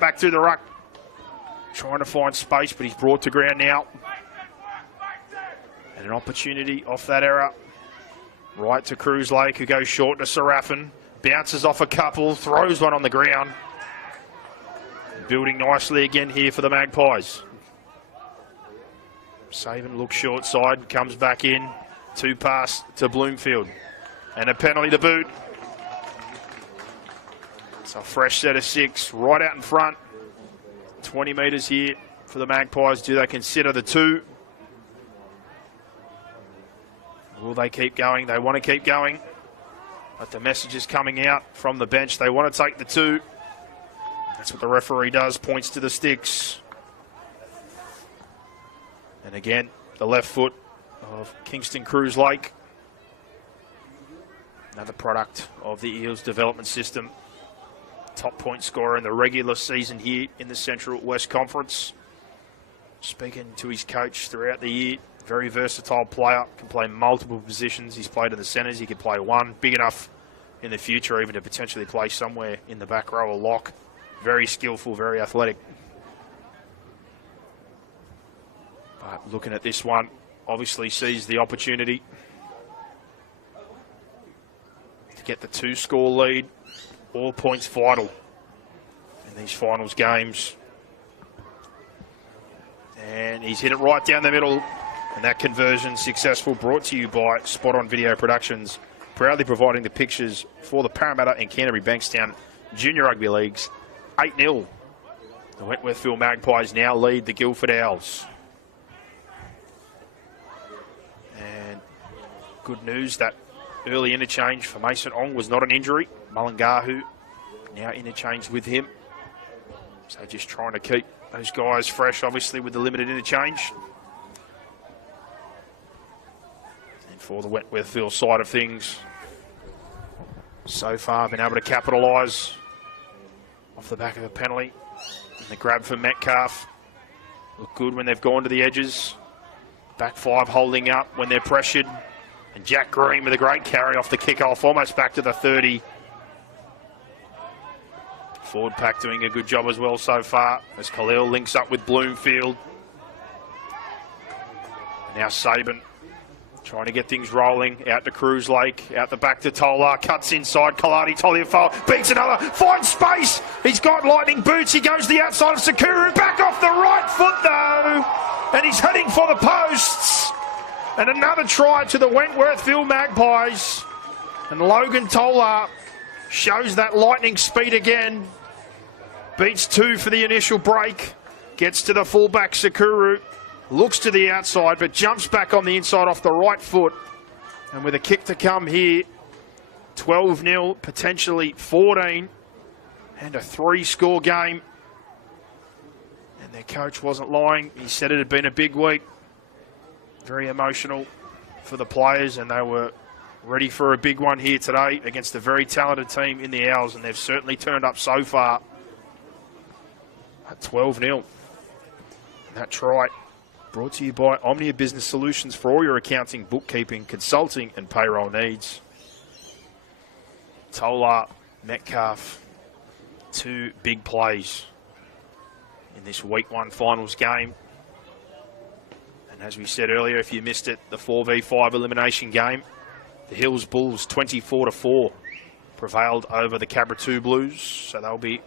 back through the ruck. Trying to find space, but he's brought to ground now. And an opportunity off that error. Right to Cruz Lake, who goes short to Serafin. Bounces off a couple, throws one on the ground. Building nicely again here for the Magpies. Saban looks short side, comes back in. 2 pass to Bloomfield. And a penalty to boot. It's a fresh set of 6 right out in front. 20 metres here for the Magpies. Do they consider the 2? Will they keep going? They want to keep going. But the message is coming out from the bench. They want to take the 2. That's what the referee does, points to the sticks. And again, the left foot of Kingston Cruz Lake. Another product of the Eels development system. Top point scorer in the regular season here in the Central West Conference. Speaking to his coach throughout the year, very versatile player, can play multiple positions. He's played in the centres, he could play 1. Big enough in the future even to potentially play somewhere in the back row or lock. Very skillful, very athletic. But looking at this one, obviously sees the opportunity to get the 2-score lead. All points vital in these finals games. And he's hit it right down the middle. And that conversion successful, brought to you by Spot On Video Productions, proudly providing the pictures for the Parramatta and Canterbury Bankstown Junior Rugby Leagues. 8-0. The Wentworthville Magpies now lead the Guildford Owls. And good news, that early interchange for Mason Ong was not an injury. Mullingahu now interchanged with him. So just trying to keep those guys fresh, obviously, with the limited interchange. And for the Wentworthville side of things, so far been able to capitalise off the back of a penalty. And the grab for Metcalf. Look good when they've gone to the edges. Back 5 holding up when they're pressured. And Jack Green with a great carry off the kick-off, almost back to the 30. Forward pack doing a good job as well so far as Khalil links up with Bloomfield. And now Saban trying to get things rolling. Out to Cruz Lake, out the back to Tolar, cuts inside, Kalani Toliafoe beats another, finds space. He's got lightning boots, he goes to the outside of Sakuru, back off the right foot though. And he's heading for the posts. And another try to the Wentworthville Magpies. And Logan Tolar shows that lightning speed again. Beats 2 for the initial break. Gets to the fullback, Sakuru. Looks to the outside, but jumps back on the inside off the right foot. And with a kick to come here, 12-0, potentially 14. And a 3-score game. And their coach wasn't lying. He said it had been a big week. Very emotional for the players, and they were ready for a big one here today against a very talented team in the Owls, and they've certainly turned up so far at 12-0. And that try brought to you by Omnia Business Solutions for all your accounting, bookkeeping, consulting and payroll needs. Tolar, Metcalf, 2 big plays in this week 1 finals game. And as we said earlier, if you missed it, the 4v5 elimination game, the Hills Bulls 24-4 prevailed over the Cabra Blues. So they'll be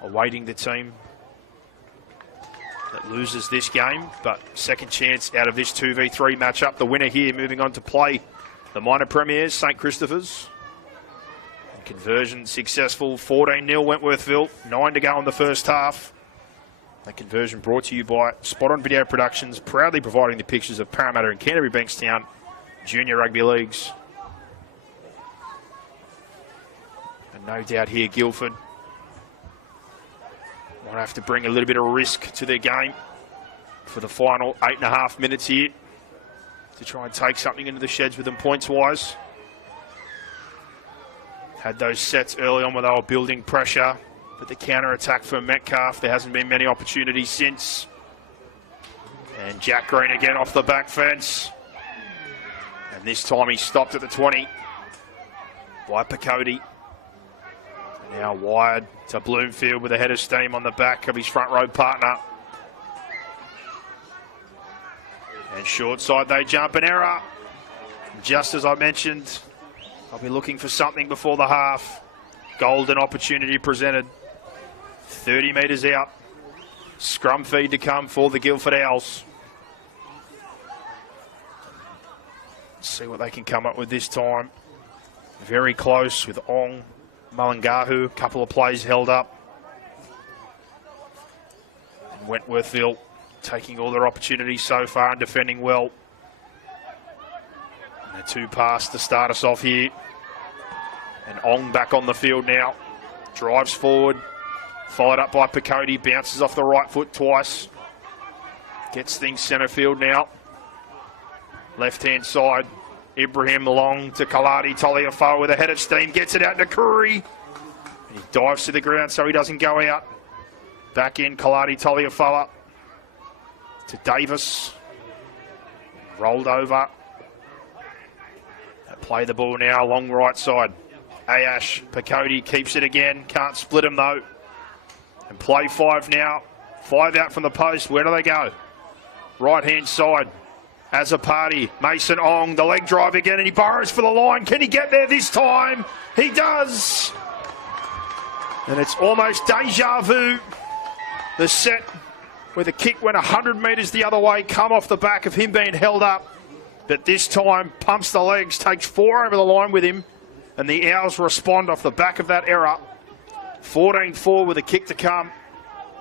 awaiting the team that loses this game. But second chance out of this 2v3 matchup. The winner here moving on to play the minor premiers, St. Christopher's. And conversion successful, 14-0 Wentworthville, 9 to go in the first half. That conversion brought to you by Spot On Video Productions, proudly providing the pictures of Parramatta and Canterbury Bankstown Junior Rugby Leagues. And no doubt here, Guildford might have to bring a little bit of risk to their game for the final 8.5 minutes here to try and take something into the sheds with them points-wise. Had those sets early on where they were building pressure. But the counter-attack for Metcalf, there hasn't been many opportunities since. And Jack Green again off the back fence. And this time he stopped at the 20 by Picodi. And Now wide to Bloomfield with a head of steam on the back of his front row partner. And short side they jump, an error. Just as I mentioned, I'll be looking for something before the half. Golden opportunity presented. 30 metres out. Scrum feed to come for the Guildford Owls. Let's see what they can come up with this time. Very close with Ong, Mullingahu, a couple of plays held up. And Wentworthville taking all their opportunities so far and defending well. And a two pass to start us off here. And Ong back on the field now. Drives forward. Followed up by Picote. Bounces off the right foot twice. Gets things centre field now. Left-hand side. Ibrahim long to Kaladi Toliafoa with a head of steam. Gets it out to Curry. He dives to the ground so he doesn't go out. Back in Kaladi Toliafoa to Davis. Rolled over. Play the ball now along right side. Ayash, Picote keeps it again. Can't split him though. And play 5 now. 5 out from the post. Where do they go? Right hand side. As a party, Mason Ong, the leg drive again, and he burrows for the line. Can he get there this time? He does. And it's almost deja vu. The set where the kick went 100 metres the other way, come off the back of him being held up. But this time, pumps the legs, takes 4 over the line with him. And the Owls respond off the back of that error. 14-4 with a kick to come.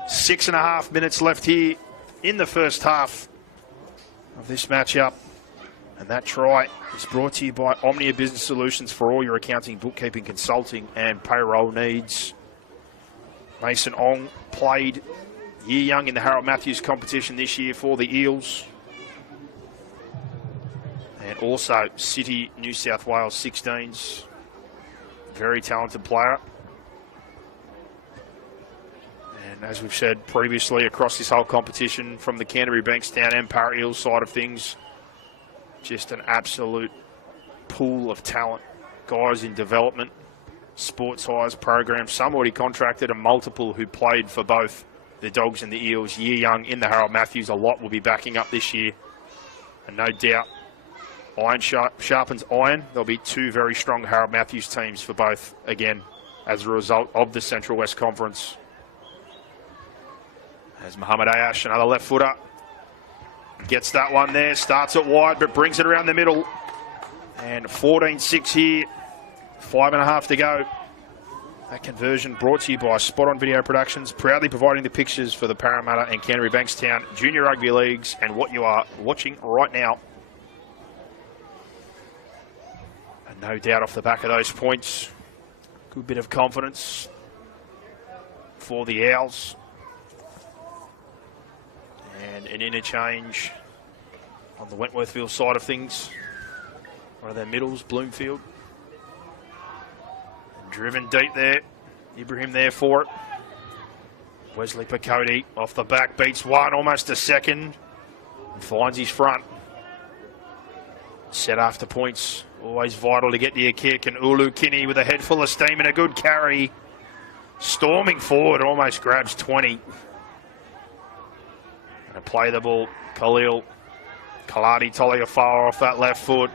6.5 minutes left here in the first half of this matchup. And that try is brought to you by Omnia Business Solutions for all your accounting, bookkeeping, consulting and payroll needs. Mason Ong played year young in the Harold Matthews competition this year for the Eels. And also City New South Wales 16s. Very talented player. And as we've said previously, across this whole competition, from the Canterbury Bankstown and Parra Eels side of things, just an absolute pool of talent. Guys in development, sports highs programs, some already contracted and multiple who played for both the Dogs and the Eels year young in the Harold Matthews. A lot will be backing up this year. And no doubt, iron sharpens iron. There'll be 2 very strong Harold Matthews teams for both, again, as a result of the Central West Conference. As Muhammad Ayash, another left footer. Gets that one there, starts it wide, but brings it around the middle. And 14-6 here, 5.5 to go. That conversion brought to you by Spot On Video Productions, proudly providing the pictures for the Parramatta and Canterbury Bankstown Junior Rugby Leagues and what you are watching right now. And no doubt off the back of those points, good bit of confidence for the Owls. And an interchange on the Wentworthville side of things. One of their middles, Bloomfield. Driven deep there. Ibrahim there for it. Wesley Picote off the back, beats one, almost a second. And finds his front. Set after points. Always vital to get the kick. And Ulu Kinney with a head full of steam and a good carry. Storming forward, almost grabs 20. And play the ball, Khalil. Kaladi Toliafoa off that left foot.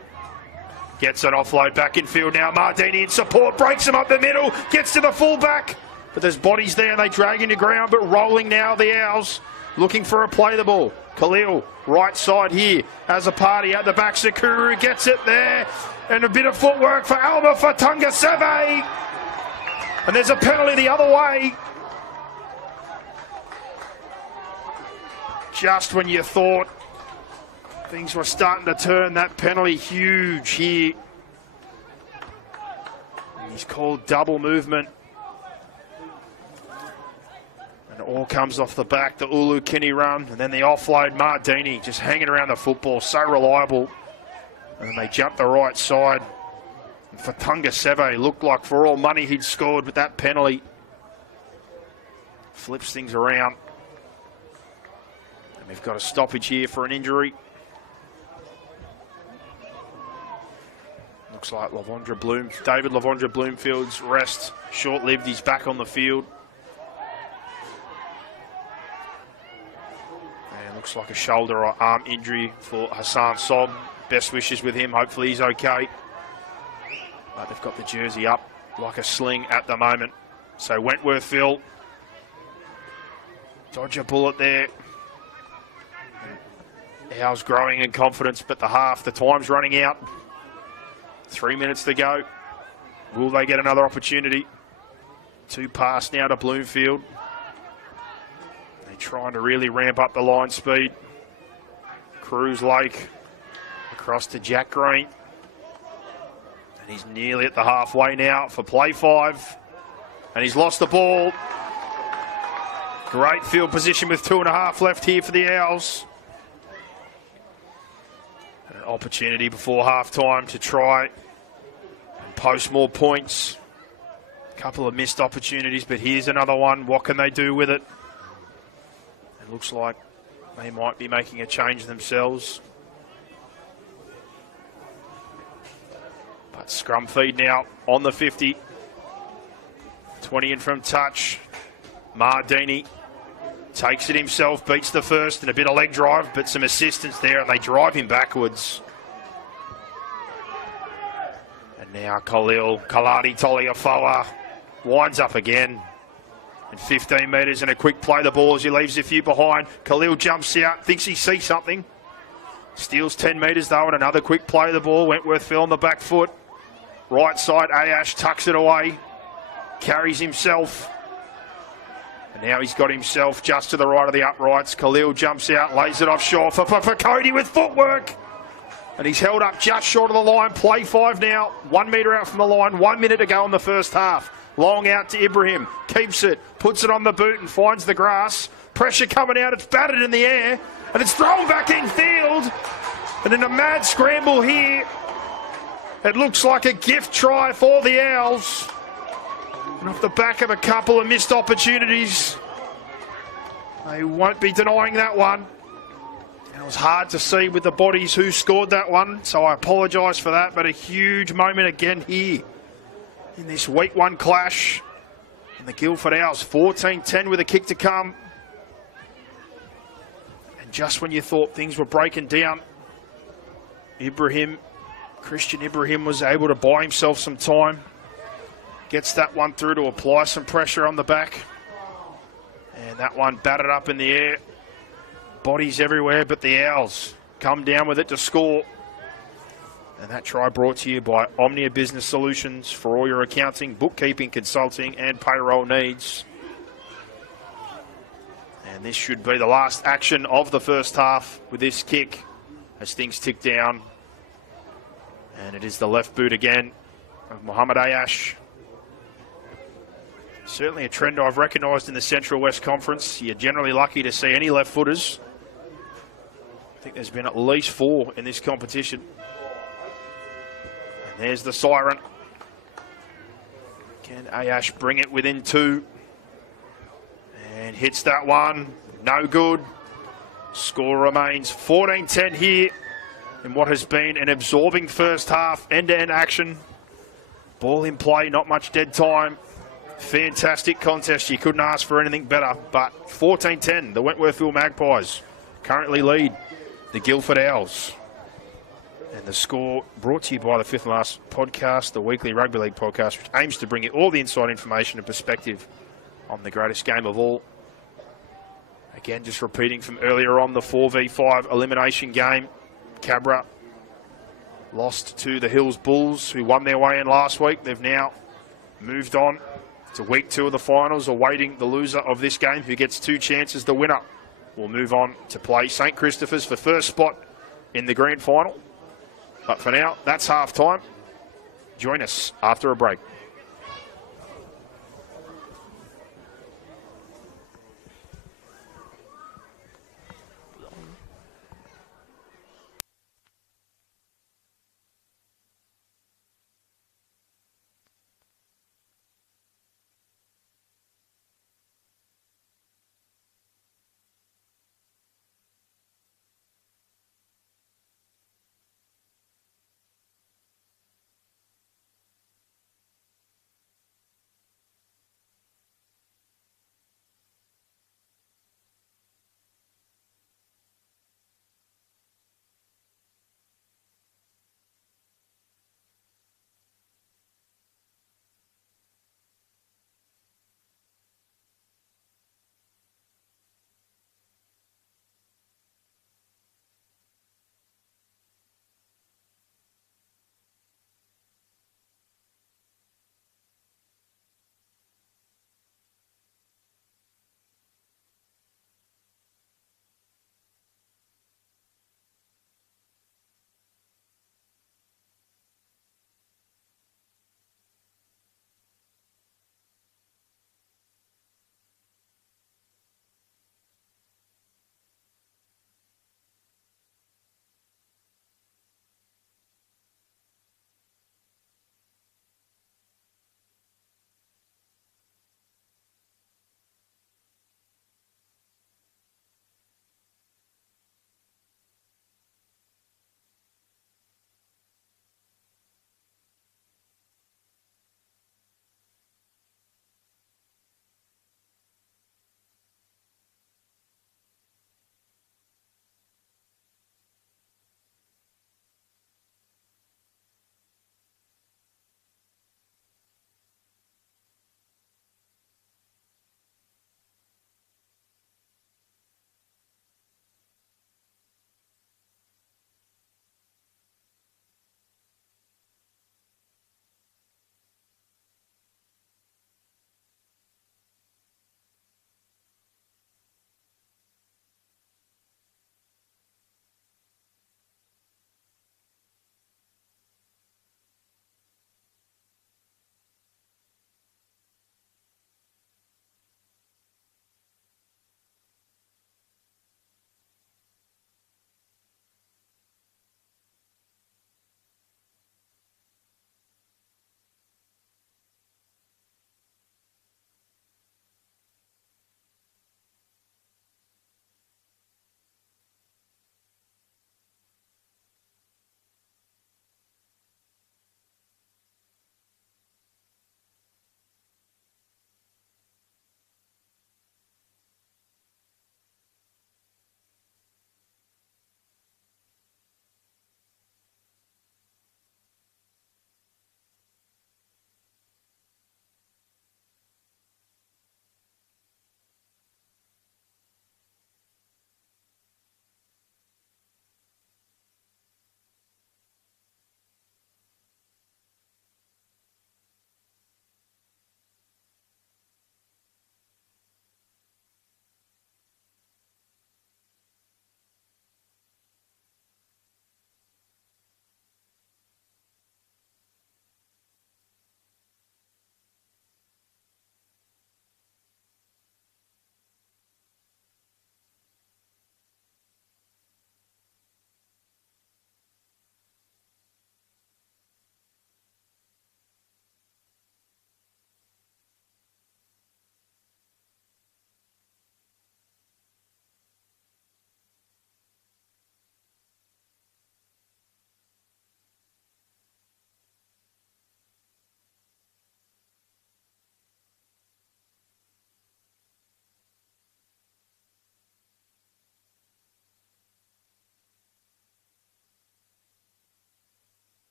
Gets an offload back in field now. Mardini in support, breaks him up the middle, gets to the fullback. But there's bodies there and they drag into ground, but rolling now the Owls. Looking for a play the ball. Khalil, right side here, as a party at the back. Sakuru gets it there. And a bit of footwork for Alma Fatunga Seve. And there's a penalty the other way. Just when you thought things were starting to turn, that penalty huge here. He's called double movement. And it all comes off the back, the Ulu Kinney run, and then the offload, Mardini just hanging around the football, so reliable. And they jump the right side. And Fatunga Seve looked like for all money he'd scored with that penalty. Flips things around. We've got a stoppage here for an injury. Looks like David Lavondra Bloomfield's rest short-lived. He's back on the field. And looks like a shoulder or arm injury for Hassan Sob. Best wishes with him. Hopefully he's okay. But they've got the jersey up like a sling at the moment. So Wentworthville dodge a bullet there. Owls growing in confidence, but the time's running out. 3 minutes to go. Will they get another opportunity? 2 pass now to Bloomfield. They're trying to really ramp up the line speed. Cruz Lake across to Jack Green. And he's nearly at the halfway now for play 5. And he's lost the ball. Great field position with 2.5 left here for the Owls. An opportunity before half-time to try and post more points. A couple of missed opportunities, but here's another one. What can they do with it? It looks like they might be making a change themselves. But scrum feed now on the 50. 20 in from touch. Mardini takes it himself, beats the first, and a bit of leg drive, but some assistance there, and they drive him backwards. And now Kaladi Toliafoa winds up again. And 15 metres and a quick play the ball as he leaves a few behind. Khalil jumps out, thinks he sees something. Steals 10 metres though, and another quick play the ball. Wentworthville on the back foot. Right side, Ayash tucks it away. Carries himself. And now he's got himself just to the right of the uprights. Khalil jumps out, lays it offshore for Cody with footwork. And he's held up just short of the line. Play 5 now. 1 metre out from the line. 1 minute to go in the first half. Long out to Ibrahim. Keeps it. Puts it on the boot and finds the grass. Pressure coming out. It's batted in the air. And it's thrown back in field. And in a mad scramble here, it looks like a gift try for the Owls. And off the back of a couple of missed opportunities, they won't be denying that one. And it was hard to see with the bodies who scored that one, so I apologise for that, but a huge moment again here in this week 1 clash. And the Guildford Owls 14-10 with a kick to come. And just when you thought things were breaking down, Christian Ibrahim was able to buy himself some time. Gets that one through to apply some pressure on the back. And that one batted up in the air. Bodies everywhere, but the Owls come down with it to score. And that try brought to you by Omnia Business Solutions for all your accounting, bookkeeping, consulting and payroll needs. And this should be the last action of the first half with this kick as things tick down. And it is the left boot again of Muhammad Ayash. Certainly a trend I've recognised in the Central West Conference. You're generally lucky to see any left footers. I think there's been at least 4 in this competition. And there's the Siren. Can Ayash bring it within 2? And hits that one. No good. Score remains 14-10 here in what has been an absorbing first half. End-to-end action. Ball in play, not much dead time. Fantastic contest. You couldn't ask for anything better. But 14-10, the Wentworthville Magpies currently lead the Guildford Owls. And the score brought to you by the Fifth and Last podcast, the weekly rugby league podcast, which aims to bring you all the inside information and perspective on the greatest game of all. Again, just repeating from earlier on, the 4v5 elimination game. Cabra lost to the Hills Bulls, who won their way in last week. They've now moved on to week 2 of the finals, awaiting the loser of this game, who gets 2 chances. The winner will move on to play St Christopher's for first spot in the grand final. But for now, that's half time. Join us after a break.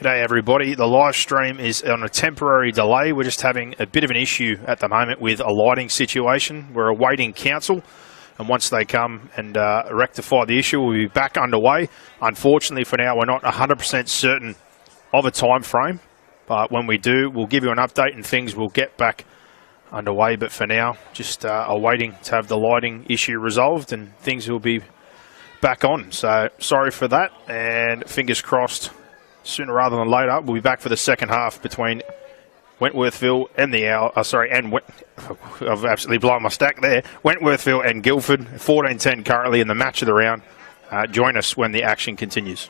G'day everybody. The live stream is on a temporary delay. We're just having a bit of an issue at the moment with a lighting situation. We're awaiting council, and once they come and rectify the issue, we'll be back underway. Unfortunately for now, we're not 100% certain of a time frame, but when we do, we'll give you an update and things will get back underway. But for now, just awaiting to have the lighting issue resolved and things will be back on. So sorry for that, and fingers crossed sooner rather than later. We'll be back for the second half between Wentworthville and the Owl. I've absolutely blown my stack there. Wentworthville and Guildford, 14-10 currently in the match of the round. Join us when the action continues.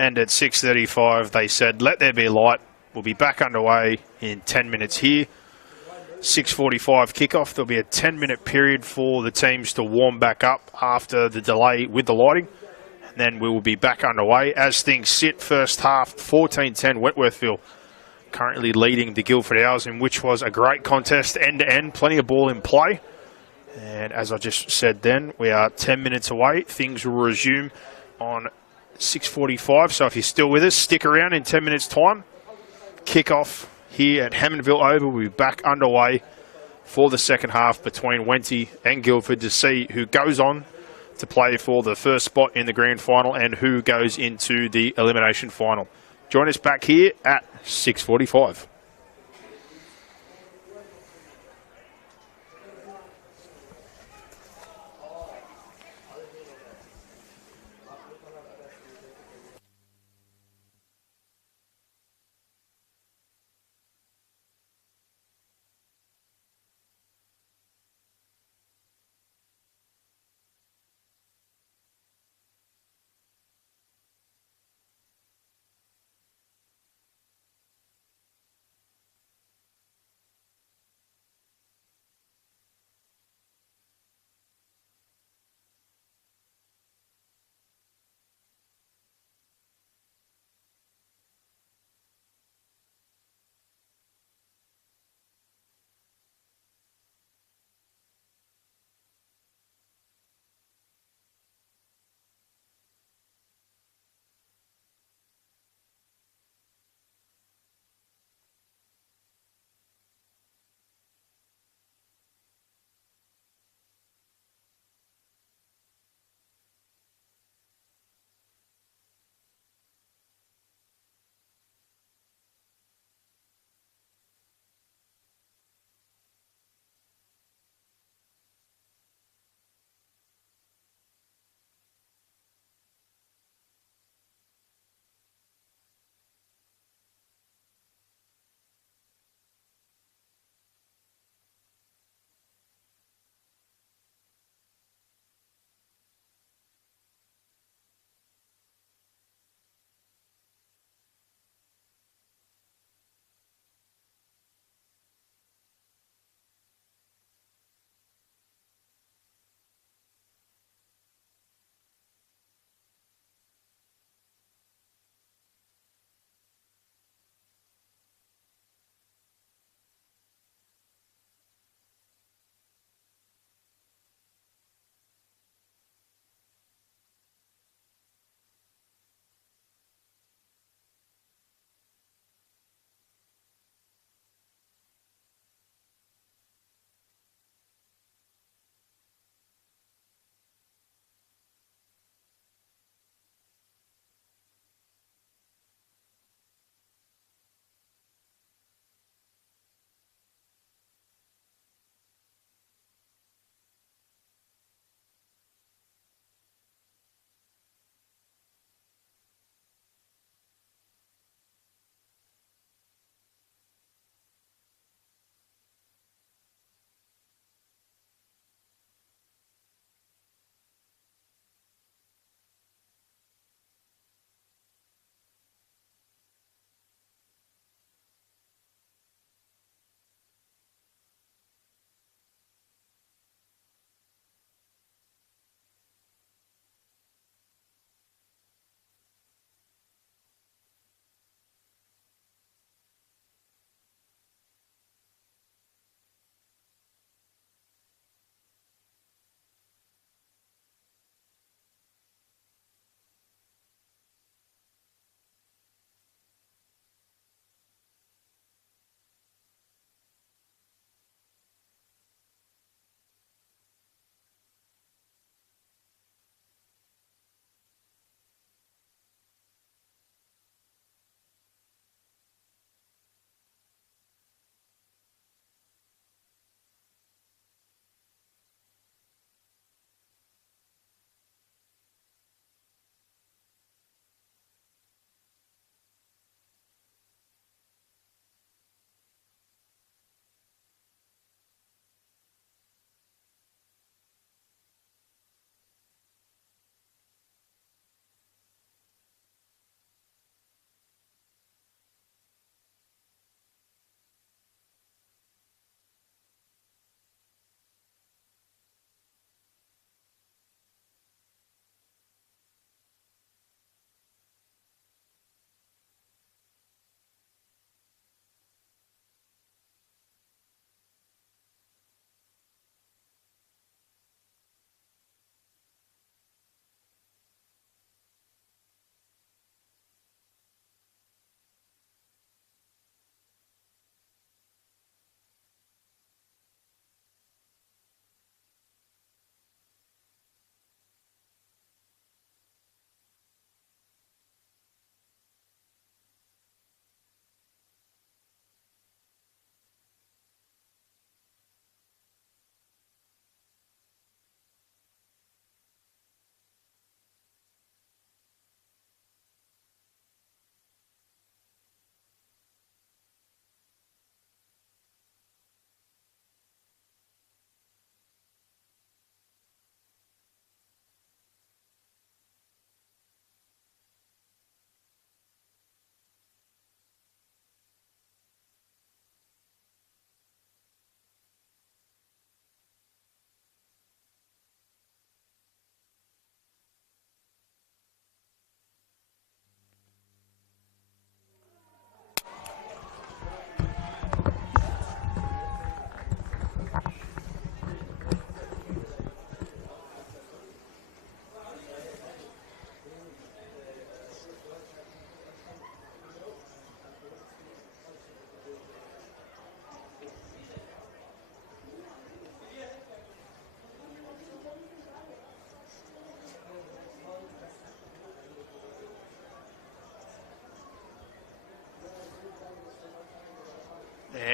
And at 6:35, they said, let there be light. We'll be back underway in 10 minutes here. 6:45 kickoff. There'll be a 10-minute period for the teams to warm back up after the delay with the lighting. And then we will be back underway. As things sit, first half, 14-10 Wentworthville currently leading the Guildford Owls, in which was a great contest, end-to-end, plenty of ball in play. And as I just said then, we are 10 minutes away. Things will resume on 6:45. So if you're still with us, stick around in 10 minutes' time. Kickoff here at Hammondville Oval. We'll be back underway for the second half between Wenty and Guildford to see who goes on to play for the first spot in the grand final and who goes into the elimination final. Join us back here at 6:45.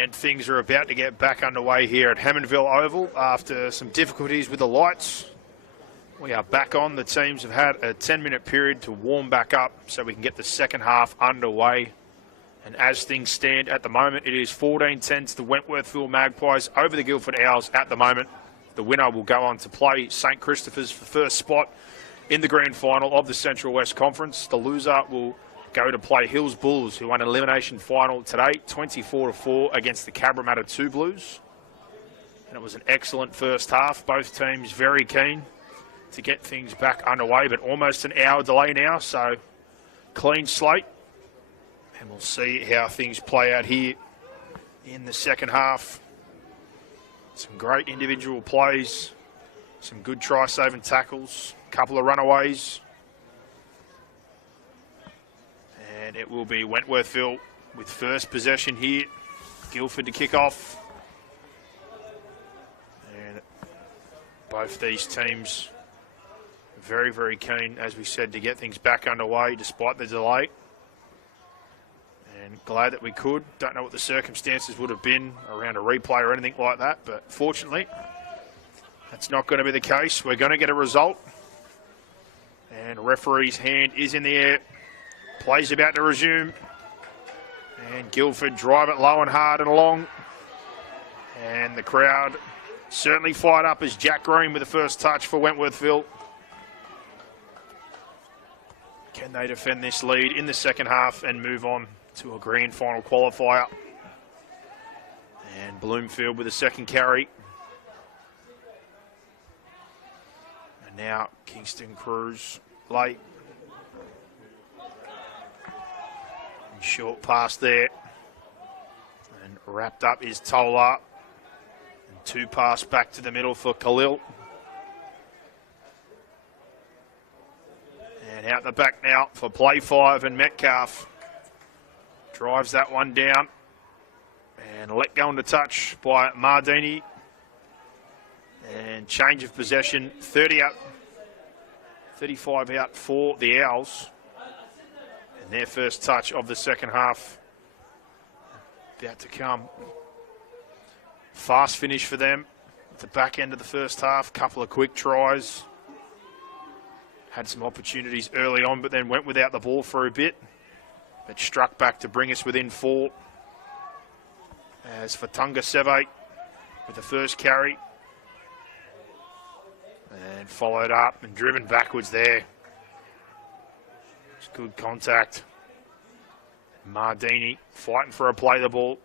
And things are about to get back underway here at Hammondville Oval after some difficulties with the lights. We are back on. The teams have had a 10-minute period to warm back up so we can get the second half underway. And as things stand at the moment, it is 14-10 to the Wentworthville Magpies over the Guildford Owls at the moment. The winner will go on to play St Christopher's for first spot in the grand final of the Central West Conference. The loser will go to play Hills Bulls, who won an elimination final today, 24-4 against the Cabramatta 2 Blues. And it was an excellent first half. Both teams very keen to get things back underway, but almost an hour delay now, so clean slate. And we'll see how things play out here in the second half. Some great individual plays, some good try-saving tackles, a couple of runaways. And it will be Wentworthville with first possession here. Guildford to kick off. And both these teams very, very keen, as we said, to get things back underway despite the delay. And glad that we could. Don't know what the circumstances would have been around a replay or anything like that, but fortunately, that's not going to be the case. We're going to get a result. And referee's hand is in the air. Play's about to resume. And Guildford drive it low and hard and along. And the crowd certainly fired up as Jack Green with the first touch for Wentworthville. Can they defend this lead in the second half and move on to a grand final qualifier? And Bloomfield with a second carry. And now Kingston Cruz late. And short pass there. And wrapped up is Tola. And two pass back to the middle for Khalil. And out the back now for play 5, and Metcalf drives that one down and let go into touch by Mardini. And change of possession, 30 out, 35 out for the Owls. And their first touch of the second half about to come. Fast finish for them at the back end of the first half. Couple of quick tries. Had some opportunities early on, but then went without the ball for a bit. But struck back to bring us within 4. As for Tunga Seve with the first carry. And followed up and driven backwards there. It's good contact. Mardini fighting for a play the ball.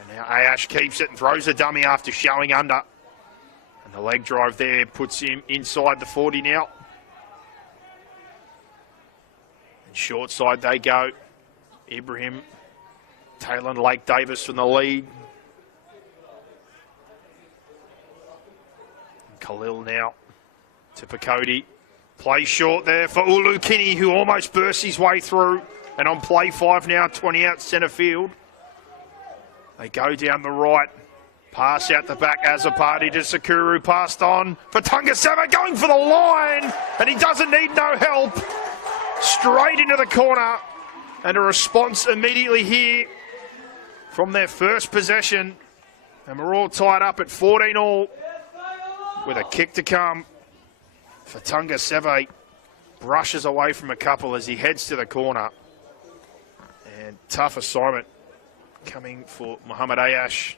And now Ayash keeps it and throws a dummy after showing under. And the leg drive there puts him inside the 40 now. And short side they go. Ibrahim, Taylor and Lake Davis from the lead. And Khalil now to Picodi. Play short there for Ulu Kinney, who almost burst his way through. And on play 5 now, 20 out centre field. They go down the right. Pass out the back as a party to Sakuru. Passed on for Tunga Seve, going for the line. And he doesn't need no help. Straight into the corner. And a response immediately here from their first possession. And we're all tied up at 14 all. With a kick to come for Tunga Seve. Brushes away from a couple as he heads to the corner. And tough assignment coming for Muhammad Ayash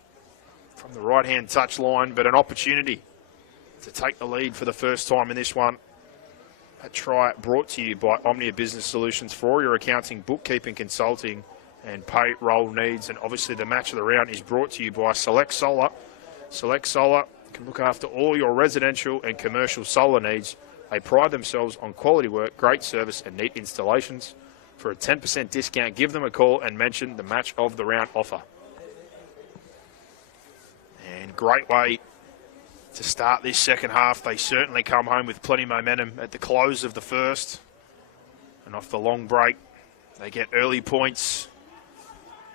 from the right-hand touch line, but an opportunity to take the lead for the first time in this one. A try brought to you by Omnia Business Solutions for all your accounting, bookkeeping, consulting, and payroll needs. And obviously the match of the round is brought to you by Select Solar. Select Solar can look after all your residential and commercial solar needs. They pride themselves on quality work, great service, and neat installations. For a 10% discount, give them a call and mention the match of the round offer. And great way to start this second half. They certainly come home with plenty of momentum at the close of the first. And off the long break, they get early points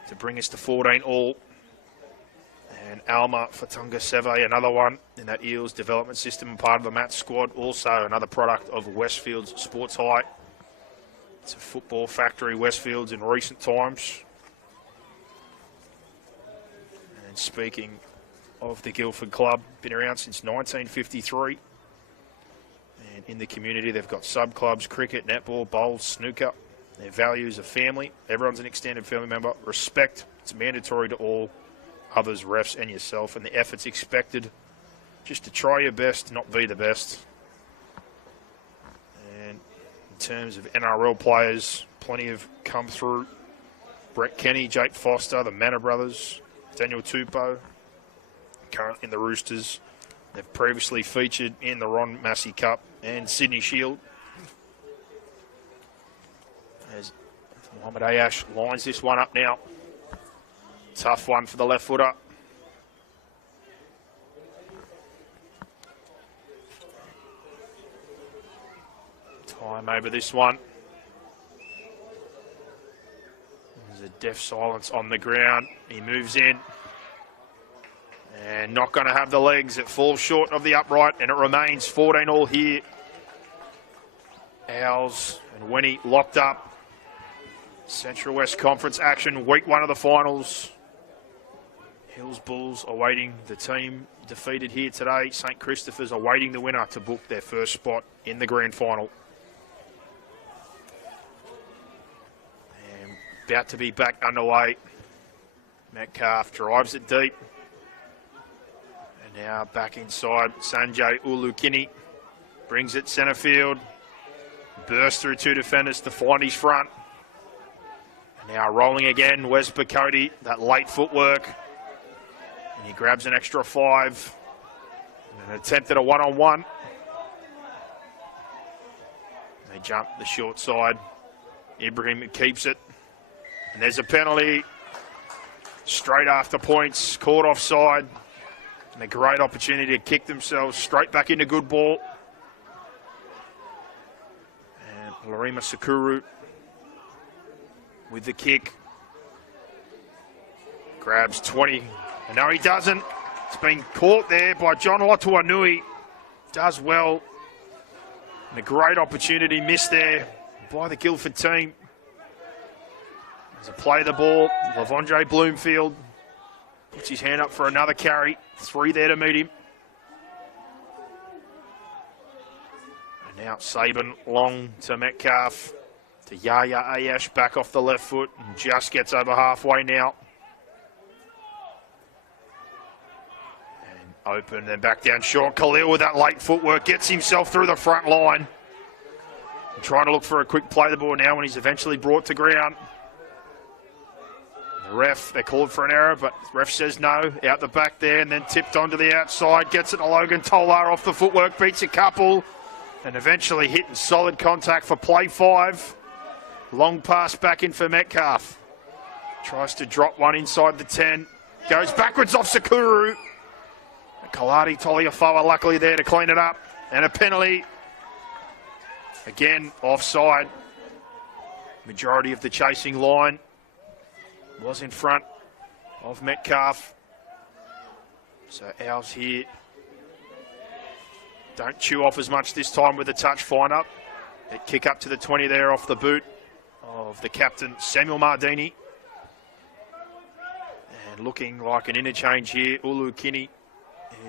to bring us to 14 all. And Alma for Tunga Seve, another one in that Eels development system, part of the match squad. Also another product of Westfields Sports High. It's a football factory, Westfields, in recent times. And speaking of the Guildford Club, been around since 1953. And in the community, they've got sub-clubs, cricket, netball, bowls, snooker. Their values are family. Everyone's an extended family member. Respect, it's mandatory to all others, refs, and yourself. And the effort's expected just to try your best, not be the best. And in terms of NRL players, plenty have come through. Brett Kenny, Jake Foster, the Manor brothers, Daniel Tupou, currently in the Roosters. They've previously featured in the Ron Massey Cup and Sydney Shield. As Mohamed Ayash lines this one up now. Tough one for the left footer. Time over this one. There's a deaf silence on the ground. He moves in. And not going to have the legs. It falls short of the upright, and it remains 14 all here. Owls and Winnie locked up. Central West Conference action, week one of the finals. Hills Bulls awaiting the team defeated here today. St Christopher's awaiting the winner to book their first spot in the grand final. And about to be back underway. Metcalf drives it deep. Now back inside, Sanjay Ulukini brings it centre field. Bursts through two defenders to find his front. And now rolling again, Wes Bacote, that late footwork. And he grabs an extra 5. And an attempt at a one-on-one. They jump the short side. Ibrahim keeps it. And there's a penalty. Straight after points, caught offside. And a great opportunity to kick themselves straight back into good ball. And Larima Sakuru with the kick. Grabs 20. And no, he doesn't. It's been caught there by John Lotuanui. Does well. And a great opportunity missed there by the Guildford team. As a play the ball, Lavondre Bloomfield puts his hand up for another carry. 3 there to meet him. And now Saban long to Metcalf. To Yaya Ayash back off the left foot. And just gets over halfway now. And open, then back down short. Khalil with that late footwork. Gets himself through the front line. And trying to look for a quick play the ball now when he's eventually brought to ground. The ref, they're called for an error, but the ref says no. Out the back there and then tipped onto the outside. Gets it to Logan Tolar off the footwork, beats a couple. And eventually hitting solid contact for play 5. Long pass back in for Metcalf. Tries to drop one inside the 10. Goes backwards off Sakuru. Kalati Toliafoa luckily there to clean it up. And a penalty. Again, offside. Majority of the chasing line was in front of Metcalf. So Owls here don't chew off as much this time with the touch find up. They kick up to the 20 there off the boot of the captain, Samuel Mardini. And looking like an interchange here, Ulu Kinney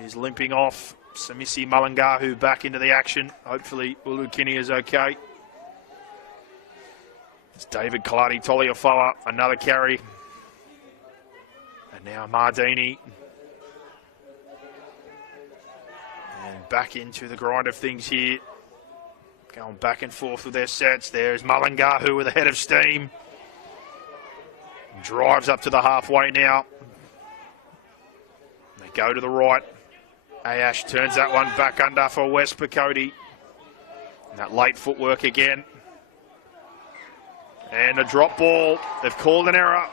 is limping off. Samisi Malangahu back into the action. Hopefully Ulu Kinney is okay. It's David Kalati Toliafoa, another carry. And now Mardini. And back into the grind of things here. Going back and forth with their sets. There's Malangahu with a head of steam. Drives up to the halfway now. They go to the right. Ayash turns that one back under for Wes Bacote. And that late footwork again. And a drop ball. They've called an error.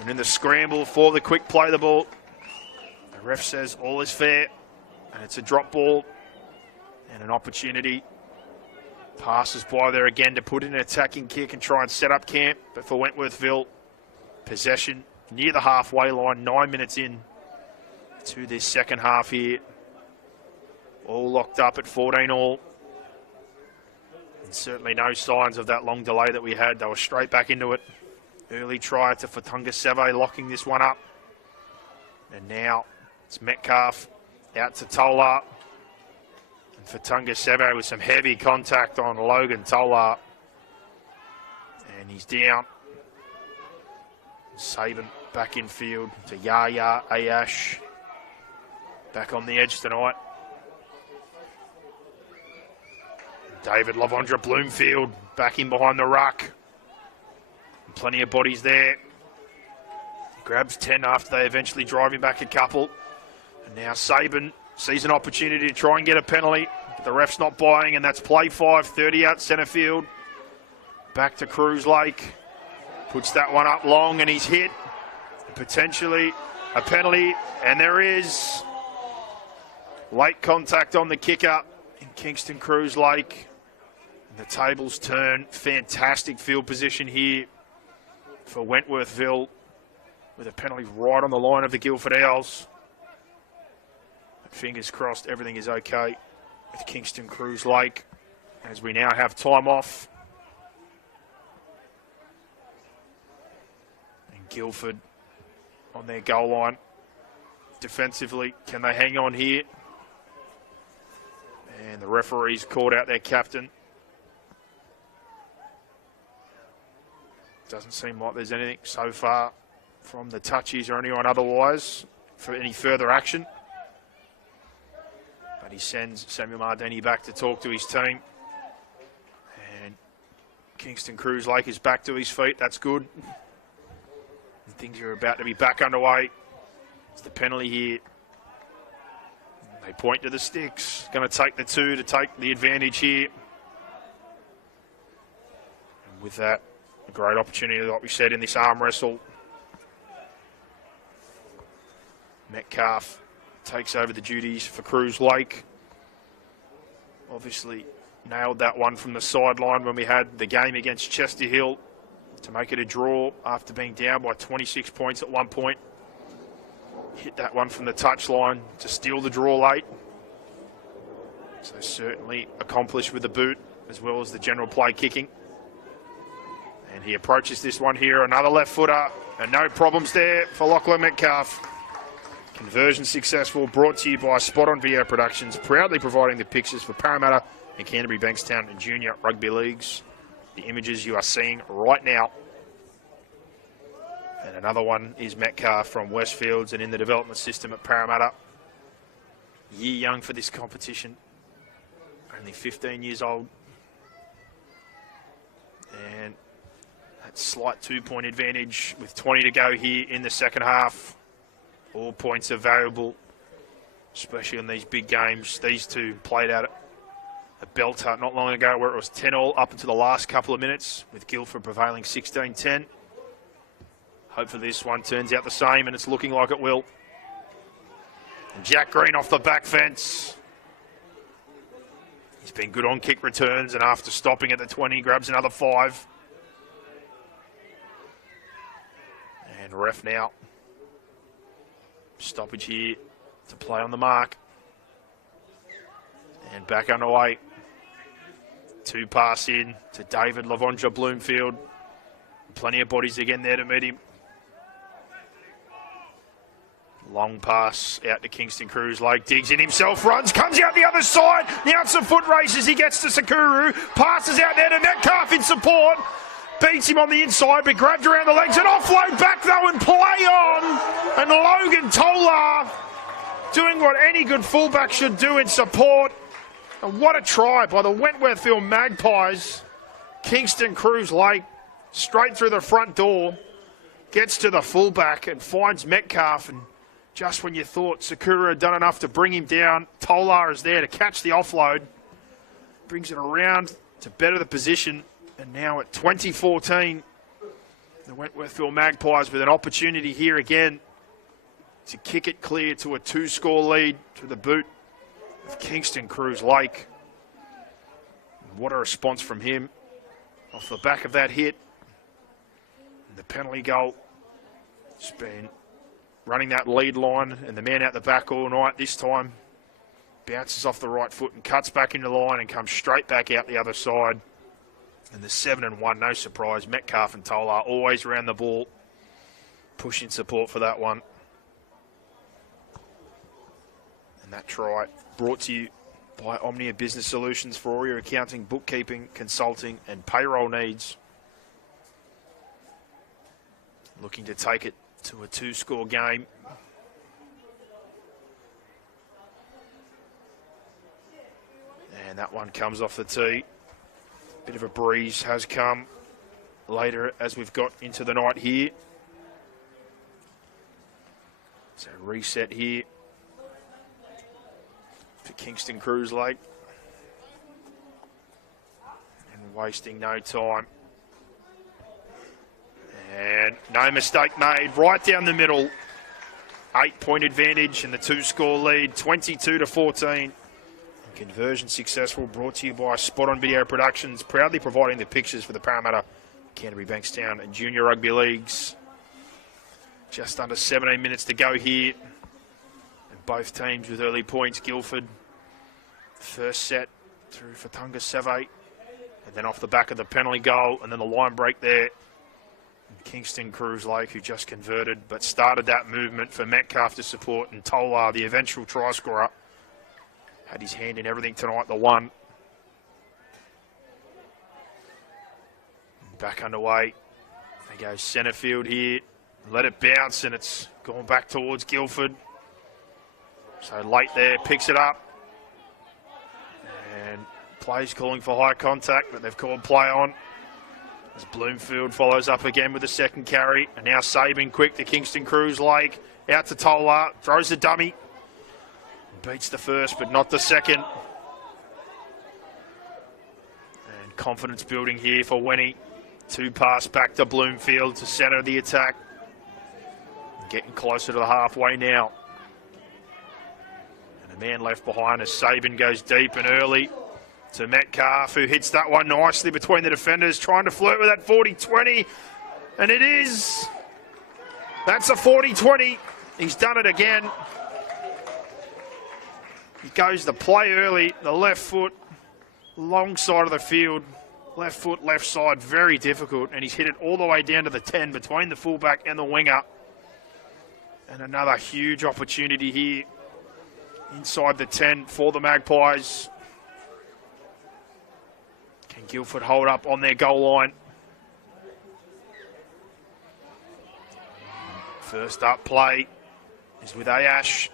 And in the scramble for the quick play the ball, the ref says all is fair. And it's a drop ball. And an opportunity. Passes by there again to put in an attacking kick and try and set up camp. But for Wentworthville, possession near the halfway line, 9 minutes in to this second half here. All locked up at 14 all. And certainly no signs of that long delay that we had. They were straight back into it. Early try to Fatunga Seve locking this one up. And now it's Metcalf out to Tolar. And Fatunga Sebo with some heavy contact on Logan Tolar. And he's down. Saban back in field to Yaya Ayash. Back on the edge tonight. David Lavondra Bloomfield back in behind the ruck. Plenty of bodies there. Grabs 10 after they eventually drive him back a couple. And now Saban sees an opportunity to try and get a penalty. But the ref's not buying, and that's play 5, 30 out centre field. Back to Cruz Lake. Puts that one up long, and he's hit. Potentially a penalty, and there is late contact on the kicker in Kingston Cruz Lake. And the tables turn. Fantastic field position here for Wentworthville, with a penalty right on the line of the Guildford Owls. But fingers crossed everything is okay with Kingston Cruz Lake, as we now have time off. And Guildford on their goal line. Defensively, can they hang on here? And the referees called out their captain. Doesn't seem like there's anything so far from the touchies or anyone otherwise for any further action. But he sends Samuel Mardini back to talk to his team. And Kingston Cruz Lake is back to his feet. That's good. And things are about to be back underway. It's the penalty here. They point to the sticks. Going to take the 2 to take the advantage here. And with that, a great opportunity, like we said, in this arm wrestle. Metcalf takes over the duties for Cruz Lake. Obviously nailed that one from the sideline when we had the game against Chester Hill to make it a draw after being down by 26 points at one point. Hit that one from the touchline to steal the draw late. So certainly accomplished with the boot as well as the general play kicking. And he approaches this one here, another left footer, and no problems there for Lachlan Metcalf. Conversion successful, brought to you by Spot On Video Productions, proudly providing the pictures for Parramatta and Canterbury Bankstown and Junior Rugby Leagues. The images you are seeing right now. And another one is Metcalf from Westfields and in the development system at Parramatta. Year young for this competition, only 15 years old. And that slight 2-point advantage with 20 to go here in the second half. All points are valuable, especially in these big games. These two played out a belter not long ago where it was 10-all up until the last couple of minutes, with Guildford prevailing 16-10. Hopefully this one turns out the same, and it's looking like it will. And Jack Green off the back fence. He's been good on kick returns, and after stopping at the 20, grabs another 5. And ref now. Stoppage here to play on the mark. And back underway. 2 pass in to David Lavondra Bloomfield. Plenty of bodies again there to meet him. Long pass out to Kingston Cruz Lake. Digs in himself, runs, comes out the other side. Now it's a foot race as he gets to Sakuru. Passes out there to Metcalf in support. Beats him on the inside, but grabbed around the legs. An offload back though and play on. And Logan Tolar doing what any good fullback should do in support. And what a try by the Wentworthville Magpies. Kingston Cruz Lake straight through the front door. Gets to the fullback and finds Metcalf. And just when you thought Sakura had done enough to bring him down, Tolar is there to catch the offload. Brings it around to better the position. And now at 2014, the Wentworthville Magpies with an opportunity here again to kick it clear to a 2-score lead to the boot of Kingston Cruz Lake. What a response from him off the back of that hit. And the penalty goal. It's been running that lead line and the man out the back all night. This time bounces off the right foot and cuts back into the line and comes straight back out the other side. And the 7-1, no surprise. Metcalf and Tolar always around the ball. Pushing support for that one. And that try brought to you by Omnia Business Solutions for all your accounting, bookkeeping, consulting and payroll needs. Looking to take it to a 2-score game. And that one comes off the tee. Bit of a breeze has come later as we've got into the night here. So reset here for Kingston Cruise Lake. And wasting no time. And no mistake made, right down the middle. 8-point advantage and the 2-score lead, 22-14. Conversion successful, brought to you by Spot On Video Productions, proudly providing the pictures for the Parramatta, Canterbury Bankstown and Junior Rugby Leagues. Just under 17 minutes to go here. And both teams with early points. Guildford, first set through Fatunga Seve, and then off the back of the penalty goal, and then the line break there. And Kingston Cruise Lake, who just converted, but started that movement for Metcalf to support, and Tolar, the eventual try scorer, had his hand in everything tonight, the one. Back underway. They go centre field here. Let it bounce, and it's gone back towards Guildford. So late there, picks it up. And play's calling for high contact, but they've called play on. As Bloomfield follows up again with the second carry. And now Sabin quick to Kingston Cruise Lake. Out to Tolar, throws the dummy. Beats the first, but not the second. And confidence building here for Wenny. 2 pass back to Bloomfield to centre the attack. Getting closer to the halfway now. And a man left behind as Sabin goes deep and early to Metcalf, who hits that one nicely between the defenders, trying to flirt with that 40-20. And it is. That's a 40-20. He's done it again. He goes to play early, the left foot, long side of the field. Left foot, left side, very difficult. And he's hit it all the way down to the 10 between the fullback and the winger. And another huge opportunity here inside the 10 for the Magpies. Can Guildford hold up on their goal line? First up play is with Ayash.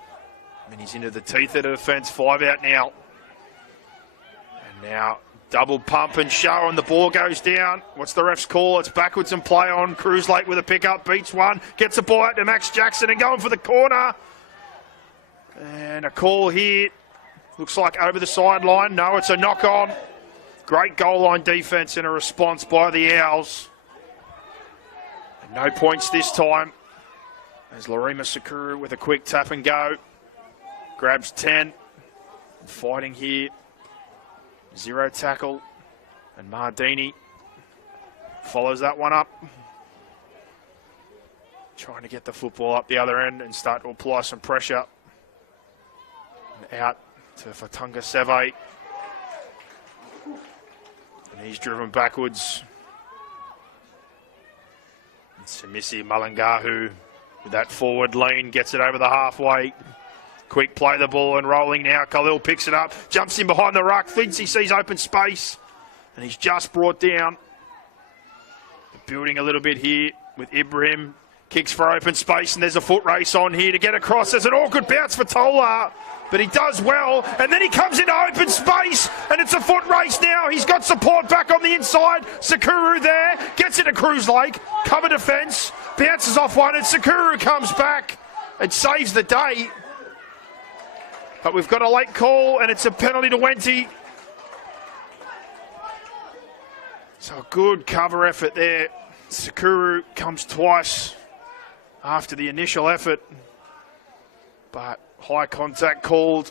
And he's into the teeth of the defence, 5 out now. And now double pump and show, and the ball goes down. What's the ref's call? It's backwards and play on. Cruise Lake with a pickup, beats one, gets a ball out to Max Jackson and going for the corner. And a call here. Looks like over the sideline. No, it's a knock on. Great goal line defence and a response by the Owls. And no points this time. As Larima Sakura with a quick tap and go. Grabs 10. Fighting here. 0 tackle. And Mardini follows that one up. Trying to get the football up the other end and start to apply some pressure. And out to Fatunga Seve. And he's driven backwards. And Samisi Malangahu with that forward lean gets it over the halfway. Quick play the ball and rolling now. Khalil picks it up, jumps in behind the ruck. Thinks he sees open space, and he's just brought down. Building a little bit here with Ibrahim. Kicks for open space, and there's a foot race on here to get across. There's an awkward bounce for Tolar, but he does well, and then he comes into open space, and it's a foot race now. He's got support back on the inside. Sakuru there, gets into Cruise Lake, cover defence, bounces off one, and Sakuru comes back and saves the day. But we've got a late call, and it's a penalty to Wenty. So a good cover effort there. Sakuru comes twice after the initial effort. But high contact called.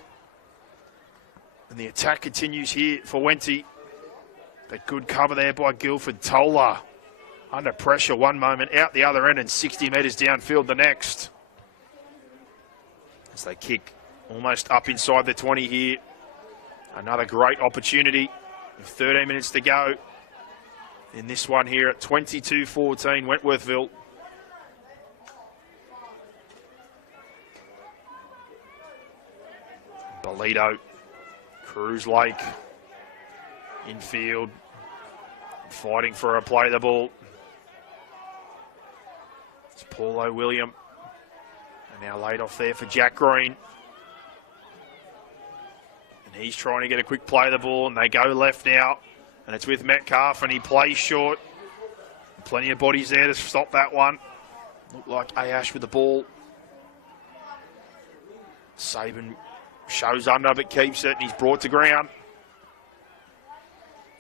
And the attack continues here for Wenty. But good cover there by Guildford. Tolar under pressure one moment, out the other end, and 60 metres downfield the next. As they kick almost up inside the 20 here. Another great opportunity with 13 minutes to go in this one here at 22-14 Wentworthville. Bolito, Cruz Lake, infield, fighting for a play the ball. It's Paulo William, and now laid off there for Jack Green. And he's trying to get a quick play the ball, and they go left now, and it's with Metcalf, and he plays short. Plenty of bodies there to stop that one. Looked like Ayash with the ball. Saban shows under but keeps it, and he's brought to ground.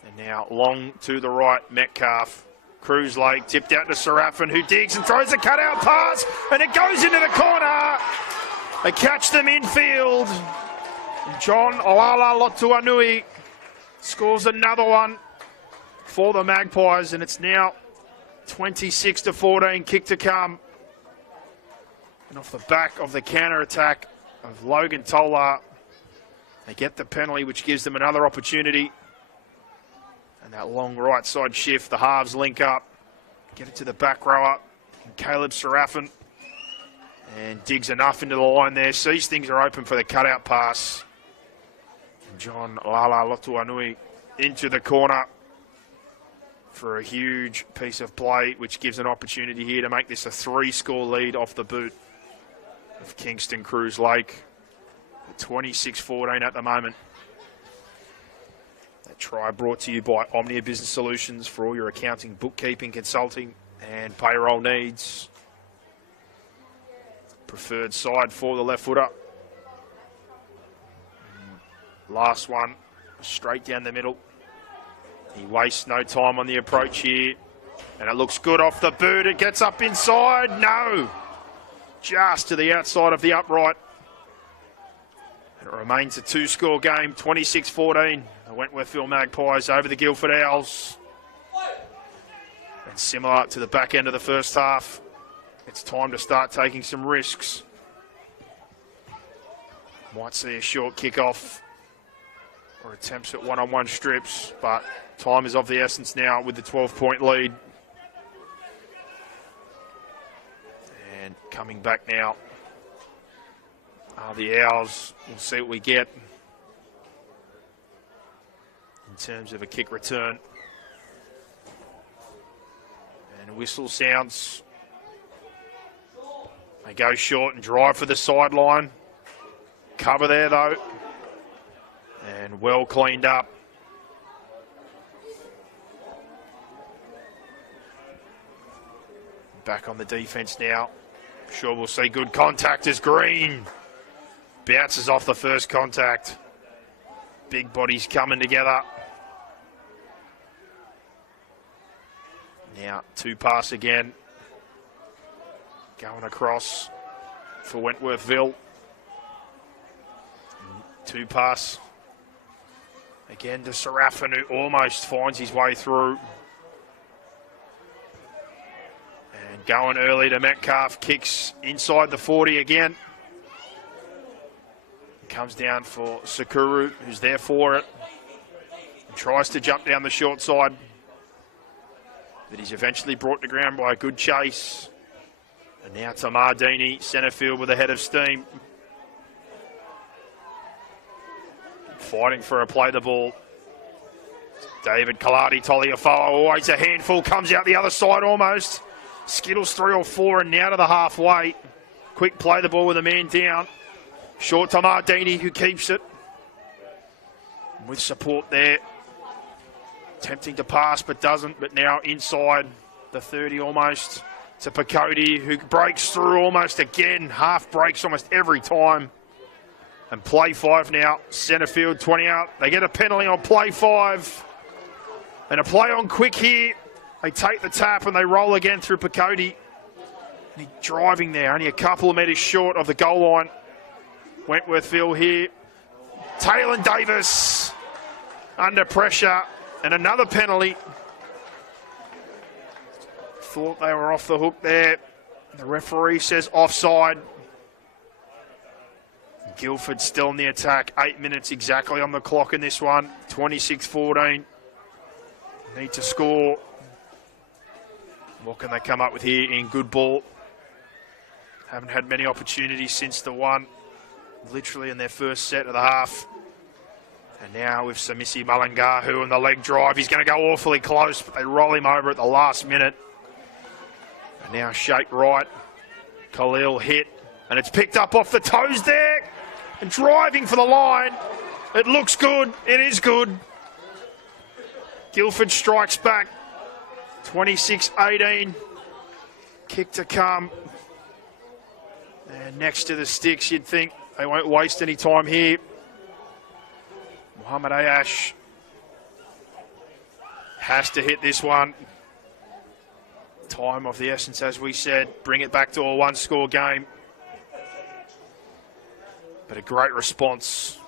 And now long to the right, Metcalf. Cruz Lake tipped out to Serafin, who digs and throws a cutout pass, and it goes into the corner. They catch them infield. John Olala Lotuanui scores another one for the Magpies, and it's now 26-14, kick to come. And off the back of the counter-attack of Logan Tolar, they get the penalty, which gives them another opportunity. And that long right side shift, the halves link up, get it to the back rower, and Caleb Serafin, and digs enough into the line there, sees things are open for the cutout pass. And John Lala Lotuanui into the corner for a huge piece of play, which gives an opportunity here to make this a 3-score lead off the boot of Kingston Cruz Lake. 26-14 at the moment. That try brought to you by Omnia Business Solutions for all your accounting, bookkeeping, consulting and payroll needs. Preferred side for the left footer. Last one, straight down the middle. He wastes no time on the approach here. And it looks good off the boot. It gets up inside. No. Just to the outside of the upright. And it remains a 2-score game, 26-14. The Wentworthville Magpies over the Guildford Owls. And similar to the back end of the first half, it's time to start taking some risks. Might see a short kickoff or attempts at one-on-one strips, but time is of the essence now with the 12-point lead. And coming back now are the Owls. We'll see what we get in terms of a kick return. And a whistle sounds. They go short and drive for the sideline. Cover there though. And well cleaned up. Back on the defense now. Sure we'll see good contact as Green bounces off the first contact. Big bodies coming together. Now 2-pass again. Going across for Wentworthville. 2-pass. Again to Serafin, who almost finds his way through. And going early to Metcalf, kicks inside the 40 again. Comes down for Sakuru, who's there for it. And tries to jump down the short side. But he's eventually brought to ground by a good chase. And now to Mardini, centre field with a head of steam. Fighting for a play the ball. David Kaladi Toliafoa, always a handful, comes out the other side almost. Skittles 3 or 4 and now to the halfway. Quick play the ball with a man down. Short to Mardini, who keeps it. With support there. Attempting to pass but doesn't, but now inside the 30 almost to Picoti, who breaks through almost again. Half breaks almost every time. And play 5 now, centre field, 20 out. They get a penalty on play 5. And a play on quick here. They take the tap and they roll again through Picoti. And he's driving there, only a couple of metres short of the goal line. Wentworthville here. Taylor Davis under pressure. And another penalty. Thought they were off the hook there. The referee says offside. Guildford still in the attack. 8 minutes exactly on the clock in this one. 26-14. Need to score. What can they come up with here in good ball? Haven't had many opportunities since the one literally in their first set of the half. And now with Samisi Malangahu and the leg drive, he's going to go awfully close, but they roll him over at the last minute. And now shape right. Khalil hit, and it's picked up off the toes there. And driving for the line. It looks good. It is good. Guildford strikes back. 26-18. Kick to come. And next to the sticks, you'd think they won't waste any time here. Mohamed Ayash has to hit this one. Time of the essence, as we said. Bring it back to a one-score game. But a great response.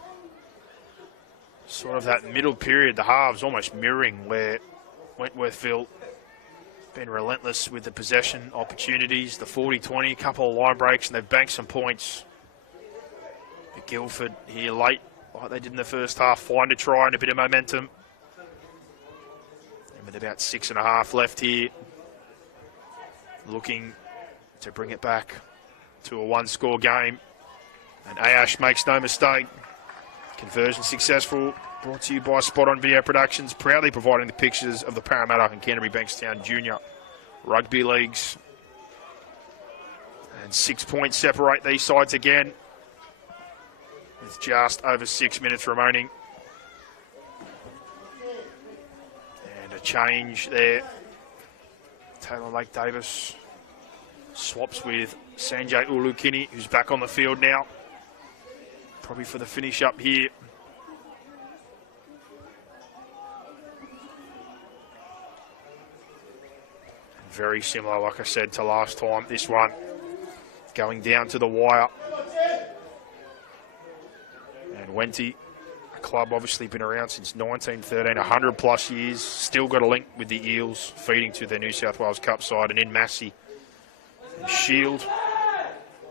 Sort of that middle period, the halves almost mirroring where Wentworthville been relentless with the possession opportunities. The 40-20, a couple of line breaks, and they've banked some points. But Guildford here late, like they did in the first half, find a try and a bit of momentum. And with about 6.5 left here, looking to bring it back to a one-score game. And Ayash makes no mistake. Conversion successful. Brought to you by Spot On Video Productions, proudly providing the pictures of the Parramatta and Canterbury Bankstown Junior Rugby Leagues. And 6 points separate these sides again, with just over 6 minutes remaining. And a change there. Taylor Lake Davis swaps with Sanjay Ulukini, who's back on the field now. Probably for the finish up here. Very similar, like I said, to last time. This one going down to the wire. And Wenty, a club obviously been around since 1913, 100 plus years. Still got a link with the Eels, feeding to their New South Wales Cup side. And in Massey and Shield.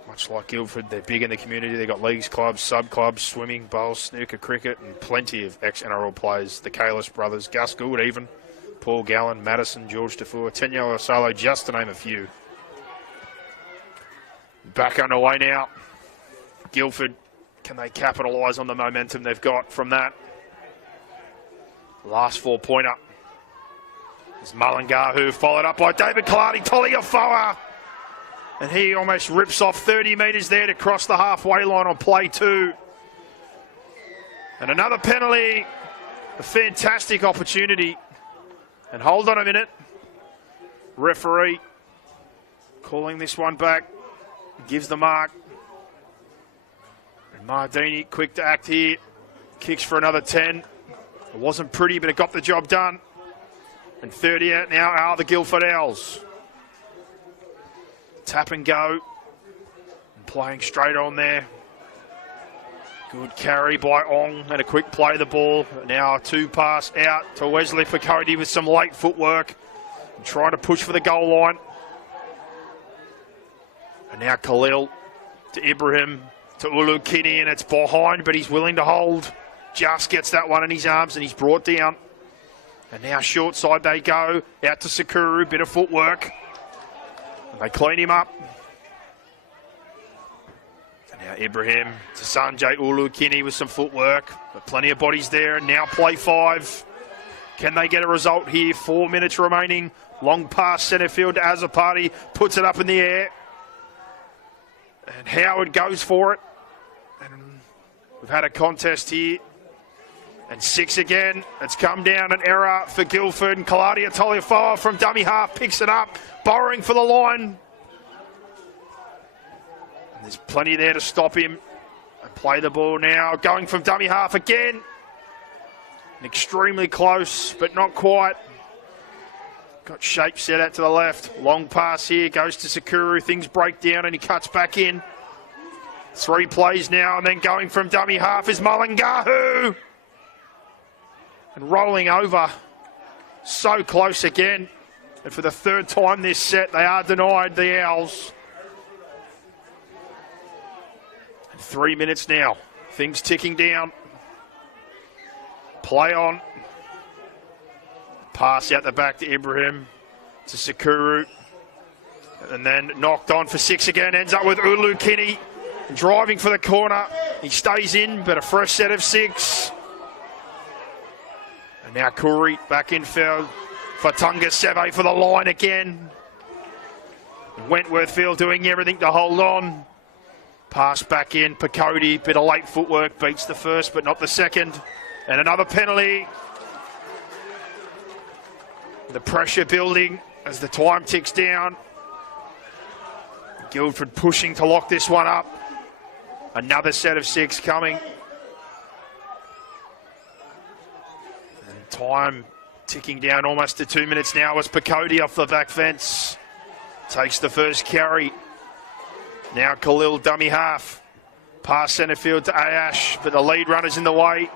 Much like Guildford, they're big in the community. They've got leagues, clubs, sub-clubs, swimming, bowls, snooker, cricket, and plenty of ex-NRL players. The Kalis brothers, Gus Gould even, Paul Gallen, Madison, George Defoe, Tenyo Osalo, just to name a few. Back underway now. Guildford, can they capitalise on the momentum they've got from that? Last 4-pointer. It's Malangahu, followed up by David Kalani, Toliafoa. And he almost rips off 30 metres there to cross the halfway line on play 2. And another penalty. A fantastic opportunity. And hold on a minute. Referee calling this one back. Gives the mark. And Mardini quick to act here. Kicks for another 10. It wasn't pretty, but it got the job done. And 30 out now are the Guildford Owls. Tap and go. And playing straight on there. Good carry by Ong and a quick play of the ball. Now a 2-pass out to Wesley Fakodi with some late footwork. And trying to push for the goal line. And now Khalil to Ibrahim to Ulukini, and it's behind, but he's willing to hold. Just gets that one in his arms and he's brought down. And now short side they go. Out to Sakuru, bit of footwork. And they clean him up. And now Ibrahim to Sanjay Ulukini with some footwork. But plenty of bodies there. And now play 5. Can they get a result here? 4 minutes remaining. Long pass centre field to Azapati. Puts it up in the air. And Howard goes for it. And we've had a contest here. And 6 again. It's come down, an error for Guildford. And Kaladia Toliafoa from dummy half picks it up. Borrowing for the line. And there's plenty there to stop him. And play the ball now. Going from dummy half again. And extremely close, but not quite. Got shape set out to the left. Long pass here. Goes to Sakuru. Things break down and he cuts back in. 3 plays now. And then going from dummy half is Malangahu. And rolling over, so close again. And for the 3rd time this set, they are denied, the Owls. And 3 minutes now, things ticking down. Play on. Pass out the back to Ibrahim, to Sakuru. And then knocked on for 6 again, ends up with Ulukini. Driving for the corner, He stays in, but a fresh set of 6. And now Curry back in field for Tunga Seve for the line again. Wentworthville doing everything to hold on. Pass back in, Picodi, bit of late footwork, beats the first but not the second. And another penalty. The pressure building as the time ticks down. Guildford pushing to lock this one up. Another set of 6 coming. And time ticking down almost to 2 minutes now as Picodi off the back fence takes the first carry. Now Khalil dummy half. Pass centre field to Ayash, but the lead runner's in the way.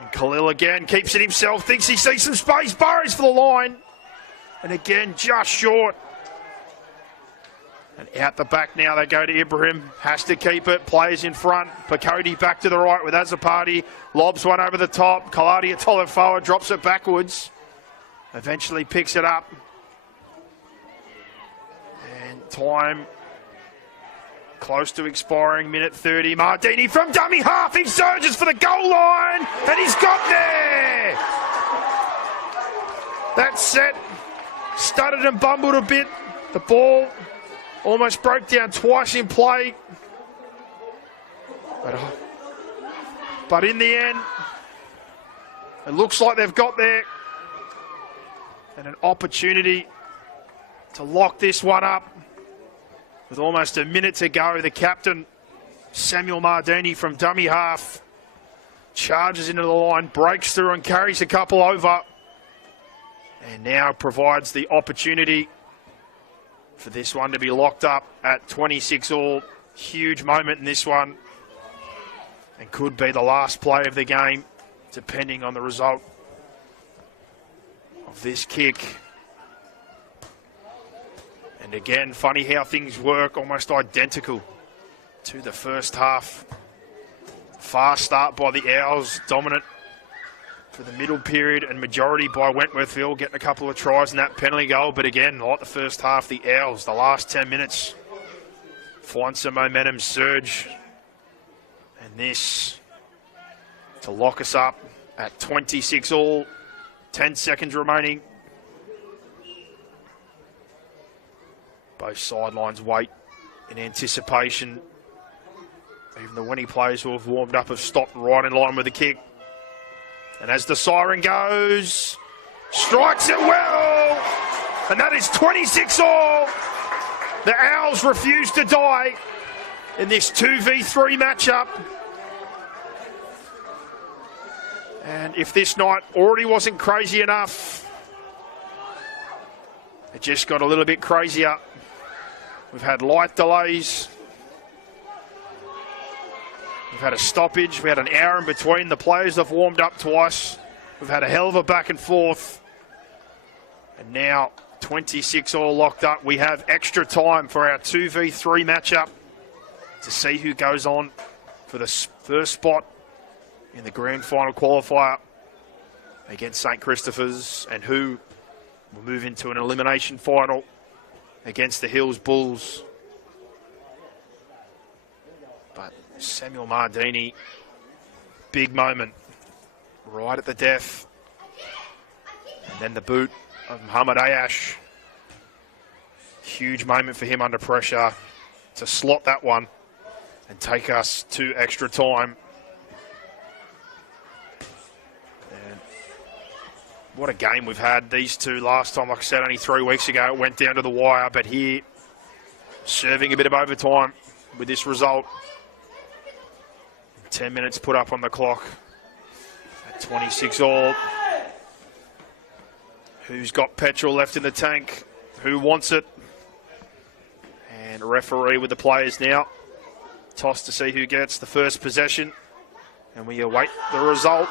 And Khalil again keeps it himself, thinks he sees some space, burrows for the line. And again, just short. And out the back now they go to Ibrahim. Has to keep it. Players in front. Picodi back to the right with Azapati. Lobs one over the top. Kaladia Tolifoa drops it backwards. Eventually picks it up. And time close to expiring. Minute 30. Mardini from dummy half. He surges for the goal line. And he's got there. That set stuttered and bumbled a bit. The ball almost broke down twice in play. But in the end, it looks like they've got there. And an opportunity to lock this one up. With almost a minute to go, the captain, Samuel Mardini from dummy half, charges into the line, breaks through and carries a couple over. And now provides the opportunity for this one to be locked up at 26 all. Huge moment in this one. And could be the last play of the game, depending on the result of this kick. And again, funny how things work, almost identical to the first half. Fast start by the Owls, dominant for the middle period, and majority by Wentworthville, getting a couple of tries in that penalty goal. But again, like the first half, the Owls, the last 10 minutes, find some momentum, surge. And this to lock us up at 26 all, 10 seconds remaining. Both sidelines wait in anticipation. Even the Winnie players who have warmed up have stopped right in line with the kick. And as the siren goes, strikes it well. And that is 26 all. The Owls refuse to die in this 2v3 matchup. And if this night already wasn't crazy enough, it just got a little bit crazier. We've had light delays. We've had a stoppage. We had an hour in between. The players have warmed up twice. We've had a hell of a back and forth. And now 26 all locked up. We have extra time for our 2v3 matchup to see who goes on for the first spot in the grand final qualifier against St. Christopher's, and who will move into an elimination final against the Hills Bulls. But Samuel Mardini, big moment right at the death. And then the boot of Muhammad Ayash. Huge moment for him under pressure to slot that one and take us to extra time. And what a game we've had. These two last time, like I said, only 3 weeks ago, it went down to the wire. But here, serving a bit of overtime with this result. 10 minutes put up on the clock at 26 all. Who's got petrol left in the tank? Who wants it? And a referee with the players now. Toss to see who gets the first possession. And we await the result.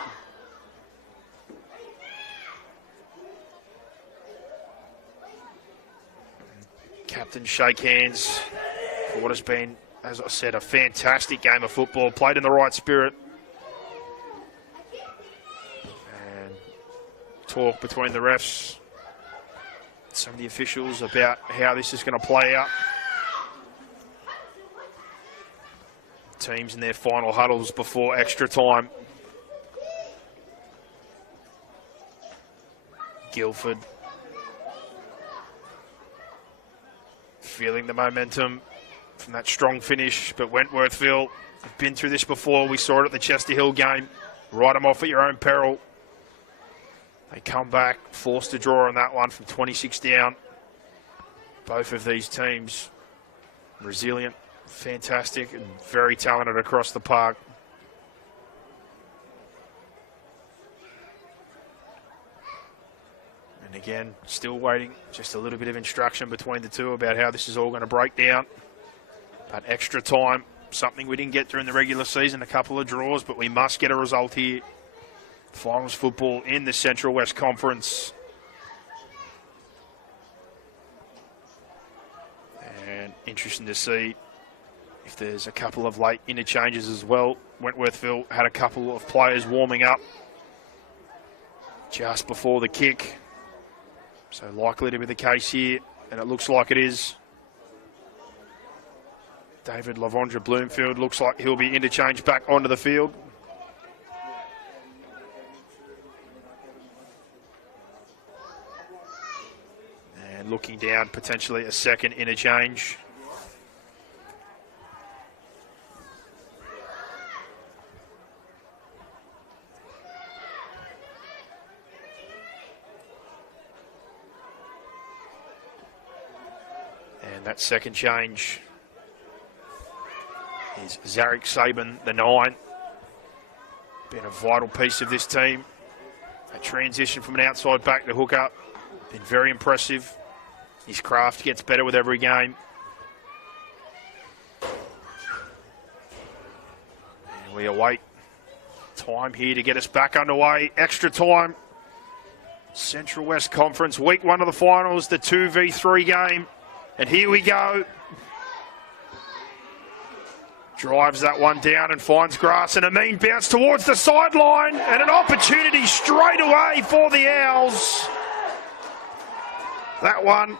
Captains shake hands for what has been, as I said, a fantastic game of football, played in the right spirit. And talk between the refs, some of the officials about how this is going to play out. teams in their final huddles before extra time. Guildford feeling the momentum from that strong finish, but Wentworthville have been through this before. We saw it at the Chester Hill game. Write them off at your own peril. They come back, forced to draw on that one from 26 down. Both of these teams resilient, fantastic, and very talented across the park. And again, still waiting, just a little bit of instruction between the two about how this is all going to break down. But extra time, something we didn't get during the regular season, a couple of draws, but we must get a result here. Finals football in the Central West Conference. And interesting to see if there's a couple of late interchanges as well. Wentworthville had a couple of players warming up just before the kick. So likely to be the case here, and it looks like it is. David Lavondra Bloomfield looks like he'll be interchanged back onto the field. And looking down, potentially a second interchange. And that second change is Zarek Sabin, the 9. Been a vital piece of this team. A transition from an outside back to hook up. Been very impressive. His craft gets better with every game. And we await time here to get us back underway. Extra time. Central West Conference, week 1 of the finals, the 2v3 game. And here we go. Drives that one down and finds grass, and a mean bounce towards the sideline, and an opportunity straight away for the Owls. That one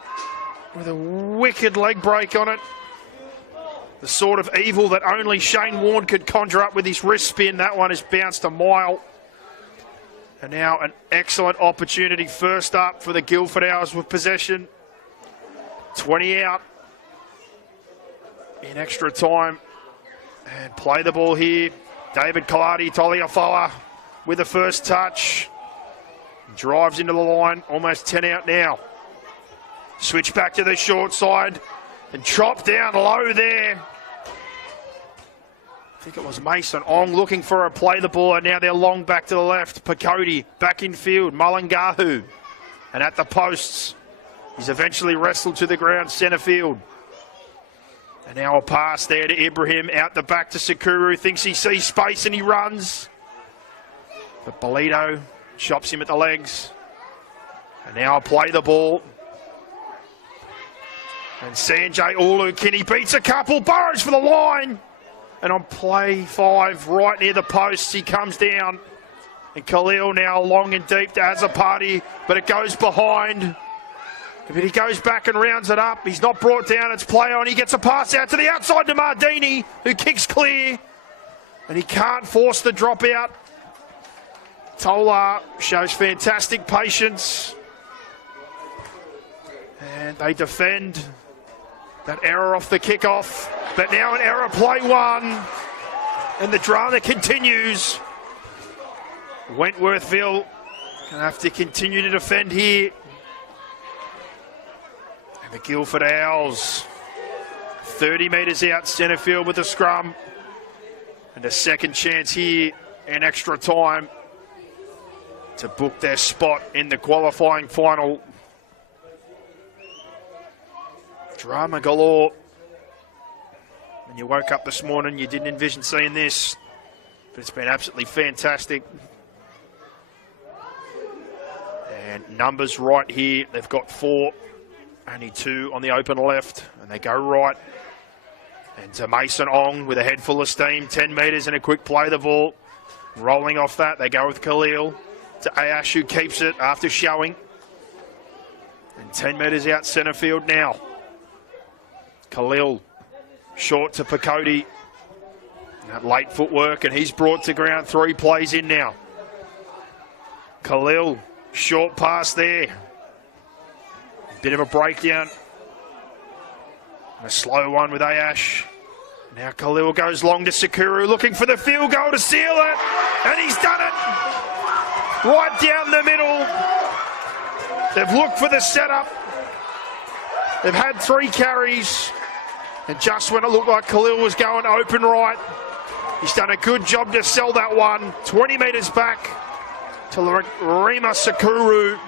with a wicked leg break on it. The sort of evil that only Shane Warne could conjure up with his wrist spin. That one has bounced a mile. And now an excellent opportunity first up for the Guildford Owls with possession. 20 out in extra time. And play the ball here. David Kaladi Toliafoa with the first touch. Drives into the line, almost 10 out now. Switch back to the short side and chop down low there. I think it was Mason Ong looking for a play the ball, and now they're long back to the left. Pakoti back in field, Mullingahu. And at the posts, he's eventually wrestled to the ground, centre field. And now a pass there to Ibrahim, out the back to Sakuru, thinks he sees space and he runs. But Bolito chops him at the legs. And now play the ball. And Sanjay Ulu-Kinney beats a couple, burrows for the line. And on play 5, right near the posts, he comes down. And Khalil now long and deep to Azapati, but it goes behind. But he goes back and rounds it up. He's not brought down. It's play on. He gets a pass out to the outside to Mardini, who kicks clear. And he can't force the dropout. Tola shows fantastic patience. And they defend that error off the kickoff. But now an error, play 1. And the drama continues. Wentworthville going to have to continue to defend here. The Guildford Owls, 30 metres out centre field with a scrum. And a second chance here in extra time to book their spot in the qualifying final. Drama galore. When you woke up this morning, you didn't envision seeing this, but it's been absolutely fantastic. And numbers right here, they've got 4. Only 2 on the open left, and they go right. And to Mason Ong with a head full of steam, 10 metres and a quick play the ball. Rolling off that, they go with Khalil. To Ayash, who keeps it after showing. And 10 metres out centre field now. Khalil, short to Pakoti. That late footwork, and he's brought to ground. 3 plays in now. Khalil, short pass there. Bit of a breakdown. And a slow one with Ayash. Now Khalil goes long to Sakuru, looking for the field goal to seal it. And he's done it. Right down the middle. They've looked for the setup. They've had 3 carries. And just when it looked like Khalil was going open right, he's done a good job to sell that one. 20 metres back to Rima Sakuru.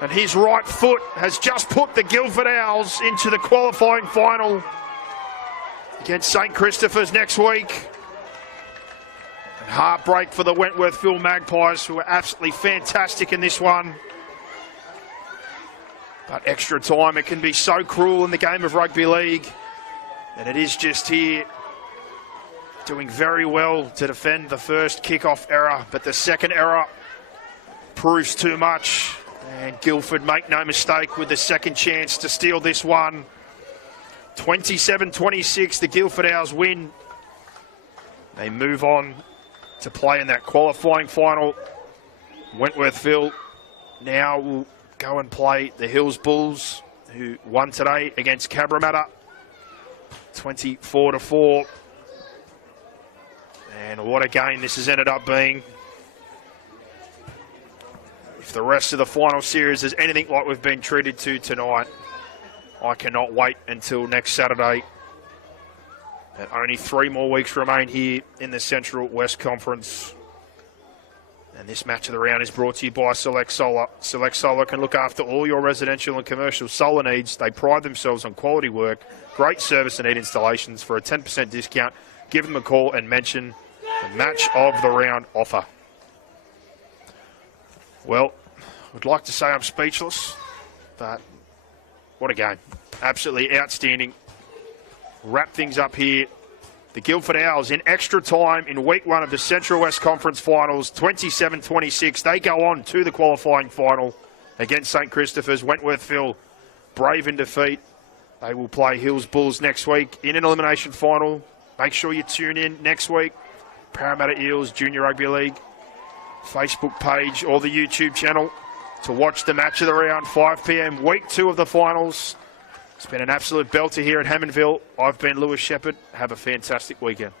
And his right foot has just put the Guildford Owls into the qualifying final against St Christopher's next week. And heartbreak for the Wentworthville Magpies, who were absolutely fantastic in this one. But extra time, it can be so cruel in the game of rugby league. And it is just here, doing very well to defend the first kickoff error, but the second error proves too much. And Guildford, make no mistake, with the second chance to steal this one. 27-26, the Guildford Owls win. They move on to play in that qualifying final. Wentworthville now will go and play the Hills Bulls, who won today against Cabramatta. 24-4. And what a game this has ended up being. If the rest of the final series is anything like we've been treated to tonight, I cannot wait until next Saturday. And only 3 more weeks remain here in the Central West Conference. And this match of the round is brought to you by Select Solar. Select Solar can look after all your residential and commercial solar needs. They pride themselves on quality work, great service and heat installations. For a 10% discount, give them a call and mention the match of the round offer. Well, I'd like to say I'm speechless, but what a game. Absolutely outstanding. Wrap things up here. The Guildford Owls in extra time in week 1 of the Central West Conference Finals, 27-26. They go on to the qualifying final against St Christopher's. Wentworthville brave in defeat. They will play Hills Bulls next week in an elimination final. Make sure you tune in next week. Parramatta Eels Junior Rugby League Facebook page or the YouTube channel to watch the match of the round, 5 p.m, week 2 of the finals. It's been an absolute belter here at Hammondville. I've been Lewis Shepherd. Have a fantastic weekend.